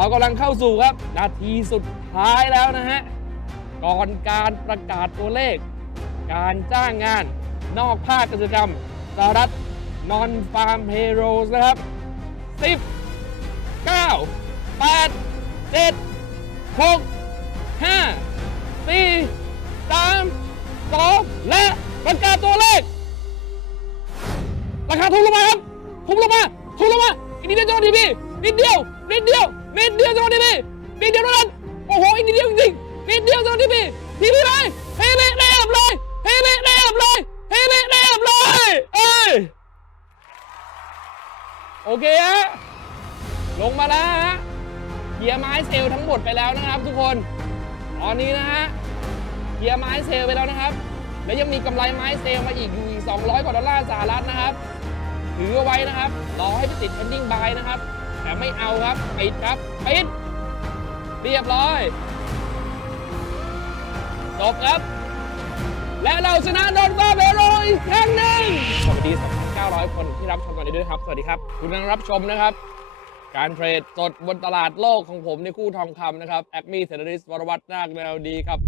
เรากำลังเข้าสู่ครับ นาทีสุดท้ายแล้วนะฮะ ก่อนการประกาศตัวเลข การจ้างงาน นอกภาคกิจกรรมสหรัฐนอนฟาร์มเพโรสนะครับ 10 9 8 7 6 5 4 3 2 และประกาศตัวเลข ราคาทุบลงมาครับทุบลงมาทุบลงมาอีกนิดเดียวจะโดนทีพี่นิดเดียว นิดเดียว นิดเดียวจะโดนทีพีนิดเดียวเท่านั้นโอ้โหอีกนิดเดียวจริงๆนิดเดียวจะโดนทีพีทีพีเลยเฮเล่ได้อับเลยเฮเล่ได้อับเลยเฮเล่ได้อับเลยเอ้ยโอเคฮะลงมาแล้วฮะเคลียร์ไม้เซลทั้งหมดไปแล้วนะครับ ทุกคนตอนนี้นะฮะเคลียร์ไม้เซลไปแล้วนะครับ แล้วยังมีกำไรไม้เซลมาอีกอยู่อีก200 กว่าดอลลาร์สหรัฐนะครับถือเอาไว้นะครับรอให้ไปติด pending buy นะครับ แต่ไม่เอาครับปิดครับปิดเรียบร้อยจบครับ และเราชนะโดนฟาเบโรอีกครั้งหนึ่งสวัสดี2,900 คนที่รับชมตอนนี้ด้วยครับ สวัสดีครับ คุณกำลังรับชมนะครับ การเทรดสดบนตลาดโลกของผมในคู่ทองคำนะครับแอคมีเซนริสวรวัตนาคแนวดีครับ